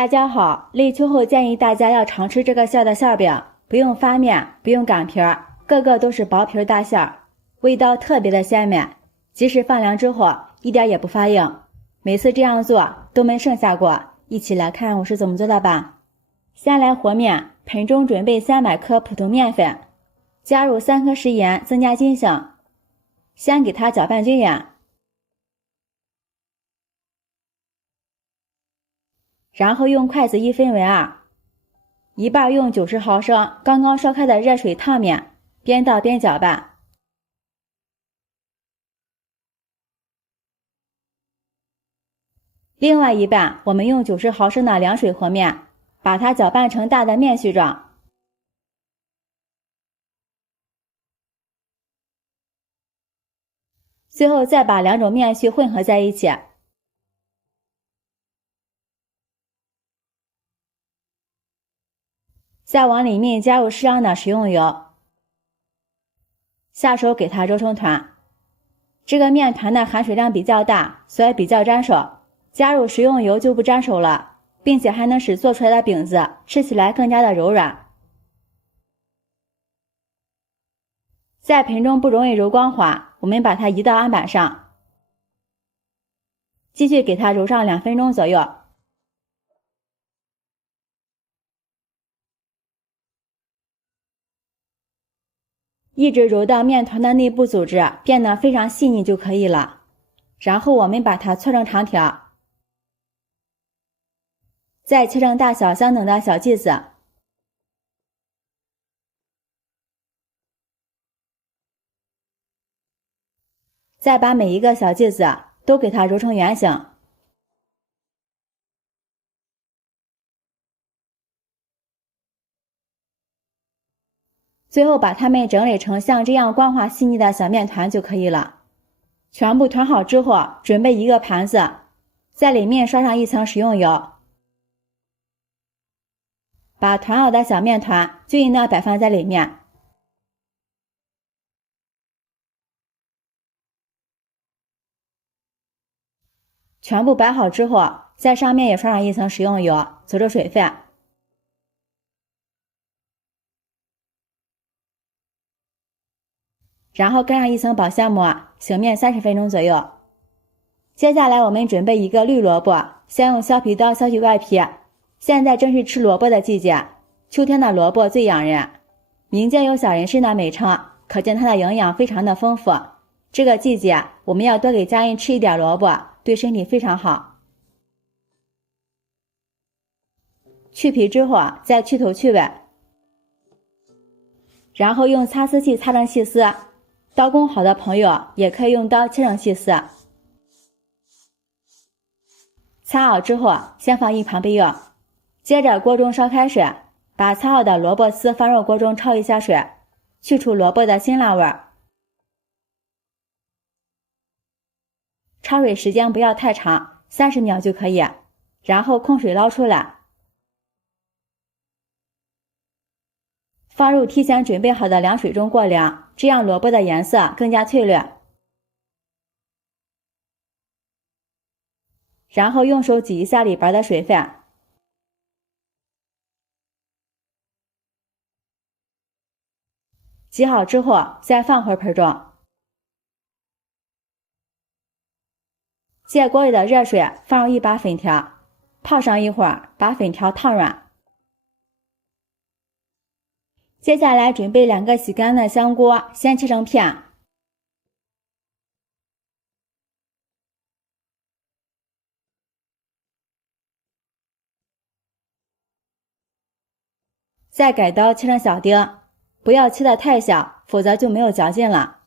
大家好，立秋后建议大家要常吃这个馅的馅饼，不用发面，不用擀皮儿，个个都是薄皮大馅儿，味道特别的鲜美，即使放凉之后一点也不发硬。每次这样做都没剩下过，一起来看我是怎么做的吧。先来和面，盆中准备300克普通面粉，加入3颗食盐增加筋性，先给它搅拌均匀。然后用筷子一分为二，一半用90毫升刚刚烧开的热水烫面，边倒边搅拌。另外一半我们用90毫升的凉水和面，把它搅拌成大的面絮状。最后再把两种面絮混合在一起。再往里面加入适量的食用油，下手给它揉成团。这个面团的含水量比较大，所以比较粘手，加入食用油就不粘手了，并且还能使做出来的饼子吃起来更加的柔软。在盆中不容易揉光滑，我们把它移到案板上，继续给它揉上2分钟左右。一直揉到面团的内部组织变得非常细腻就可以了。然后我们把它搓成长条，再切成大小相等的小剂子。再把每一个小剂子都给它揉成圆形。最后把它们整理成像这样光滑细腻的小面团就可以了。全部团好之后，准备一个盘子，在里面刷上一层食用油，把团好的小面团均匀地摆放在里面。全部摆好之后，在上面也刷上一层食用油，走着水分。然后盖上一层保鲜膜，醒面30分钟左右。接下来我们准备一个绿萝卜，先用削皮刀削去外皮。现在正是吃萝卜的季节，秋天的萝卜最养人，民间有小人参的美称，可见它的营养非常的丰富。这个季节我们要多给家人吃一点萝卜，对身体非常好。去皮之后再去头去尾，然后用擦丝器擦成细丝，刀工好的朋友也可以用刀切成细丝。擦好之后先放一旁备用。接着锅中烧开水，把擦好的萝卜丝放入锅中焯一下水，去除萝卜的辛辣味儿。焯水时间不要太长，30秒就可以，然后控水捞出来，放入提前准备好的凉水中过凉，这样萝卜的颜色更加翠绿。然后用手挤一下里边的水分，挤好之后再放回盆中。借锅里的热水放入一把粉条，泡上一会儿，把粉条烫软。接下来准备2个洗干的香菇，先切成片。再改刀切成小丁，不要切得太小，否则就没有嚼劲了。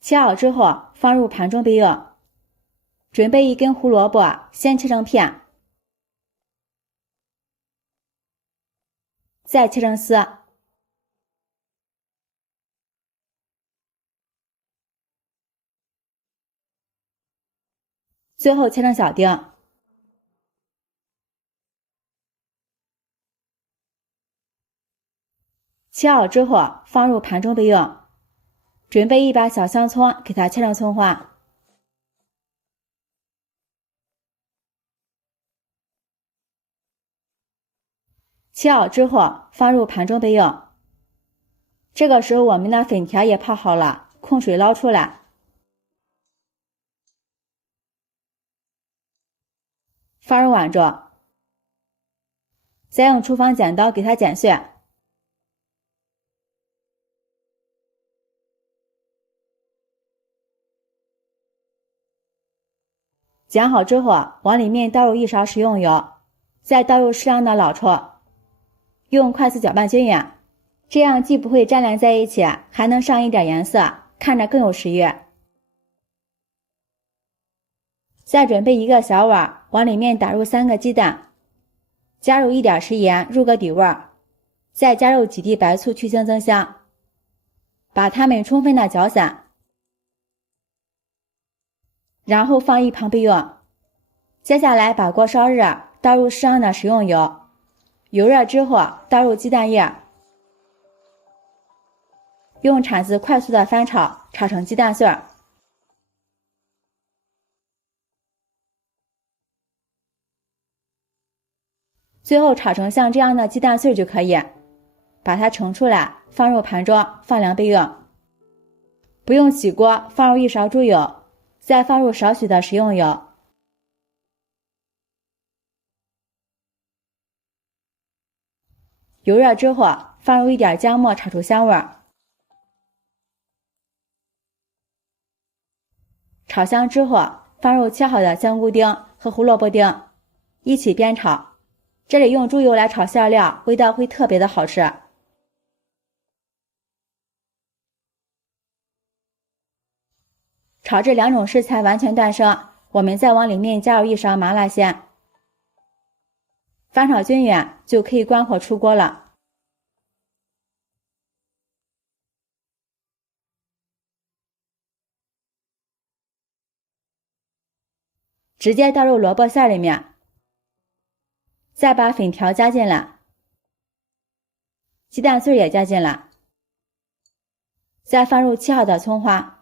切好之后放入盘中备用。准备1根胡萝卜，先切成片，再切成丝，最后切成小丁。切好之后放入盘中备用。准备1把小香葱，给它切成葱花。切好之后放入盘中备用。这个时候我们的粉条也泡好了，控水捞出来，放入碗中，再用厨房剪刀给它剪碎。剪好之后，往里面倒入1勺食用油，再倒入适量的老抽，用筷子搅拌均匀，这样既不会粘连在一起，还能上一点颜色，看着更有食欲。再准备一个小碗，往里面打入3个鸡蛋，加入一点食盐入个底味，再加入几滴白醋去腥增香，把它们充分的搅散，然后放一旁备用。接下来把锅烧热，倒入适量的食用油，油热之后倒入鸡蛋液，用铲子快速的翻炒，炒成鸡蛋碎儿。最后炒成像这样的鸡蛋碎就可以，把它盛出来，放入盘中放凉备用。不用起锅，放入1勺猪油，再放入少许的食用油。油热之后，放入一点姜末，炒出香味儿。炒香之后，放入切好的香菇丁和胡萝卜丁，一起煸炒。这里用猪油来炒馅料，味道会特别的好吃。炒这2种食材完全断生，我们再往里面加入1勺麻辣鲜，翻炒均匀就可以关火出锅了。直接倒入萝卜馅里面，再把粉条加进来，鸡蛋碎也加进来，再放入切好的葱花。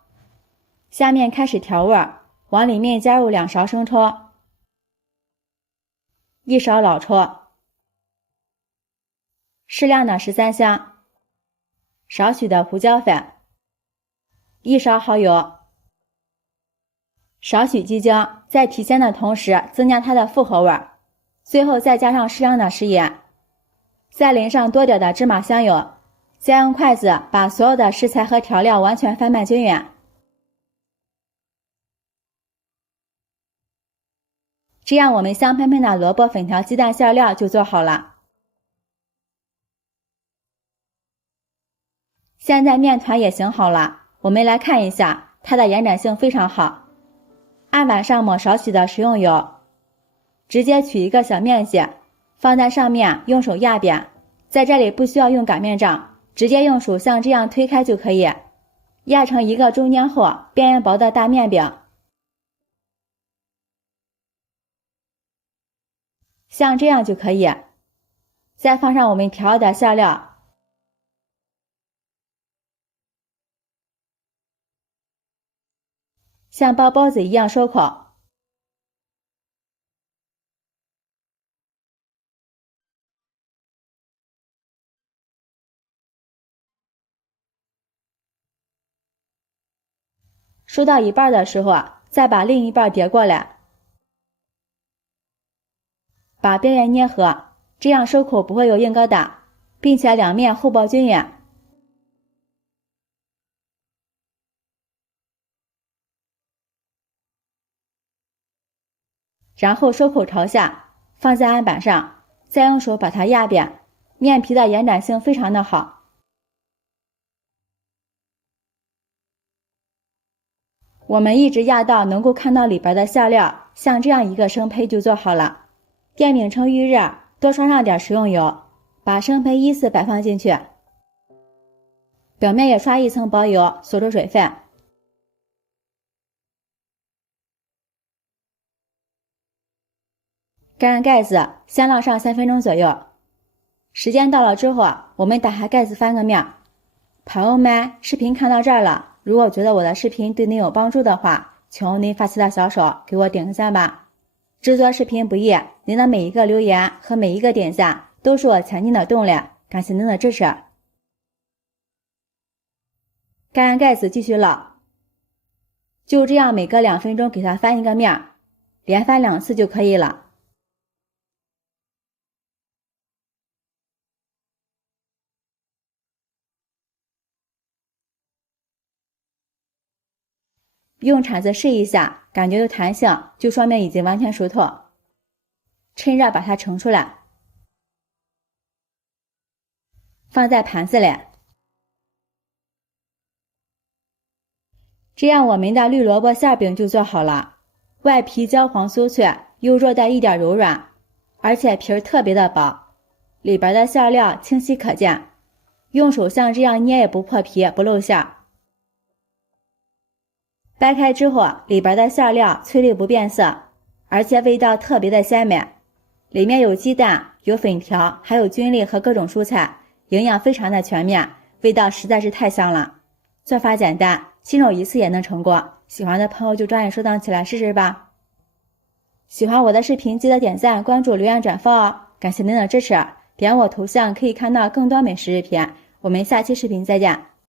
下面开始调味，往里面加入2勺生抽，1勺老抽，适量的13香，少许的胡椒粉，1勺蚝油，少许鸡精，在提鲜的同时增加它的复合味。最后再加上适量的食盐，再淋上多点的芝麻香油，再用筷子把所有的食材和调料完全翻拌均匀。这样我们香喷喷的萝卜粉条鸡蛋馅料就做好了。现在面团也醒好了，我们来看一下，它的延展性非常好。案板上抹少许的食用油，直接取一个小面剂，放在上面，用手压扁，在这里不需要用擀面杖，直接用手像这样推开就可以，压成一个中间厚、边缘薄的大面饼。像这样就可以，再放上我们调好的馅料，像包包子一样收口。收到一半的时候，再把另一半叠过来，把边缘捏合，这样收口不会有硬疙瘩，并且两面厚薄均匀。然后收口朝下，放在案板上，再用手把它压扁，面皮的延展性非常的好。我们一直压到能够看到里边的馅料，像这样一个生胚就做好了。电饼铛预热，多刷上点食用油，把生胚依次摆放进去，表面也刷一层薄油，锁住水分。盖上盖子，先烙上3分钟左右。时间到了之后，我们打开盖子翻个面。朋友们，视频看到这儿了，如果觉得我的视频对您有帮助的话，求您发起的小手给我点个赞吧。制作视频不易，您的每一个留言和每一个点赞都是我前进的动力，感谢您的支持。盖上盖子继续烙，就这样每隔2分钟给它翻一个面，连翻2次就可以了。用铲子试一下，感觉有弹性，就说明已经完全熟透。趁热把它盛出来，放在盘子里。这样我们的绿萝卜馅饼就做好了，外皮焦黄酥脆，又若带一点柔软，而且皮儿特别的薄，里边的馅料清晰可见，用手像这样捏也不破皮不露馅。掰开之后，里边的馅料翠绿不变色，而且味道特别的鲜美，里面有鸡蛋，有粉条，还有菌粒和各种蔬菜，营养非常的全面，味道实在是太香了。做法简单，新手一次也能成功，喜欢的朋友就抓紧收藏起来试试吧。喜欢我的视频记得点赞、关注、留言、转发哦，感谢您的支持。点我头像可以看到更多美食视频，我们下期视频再见。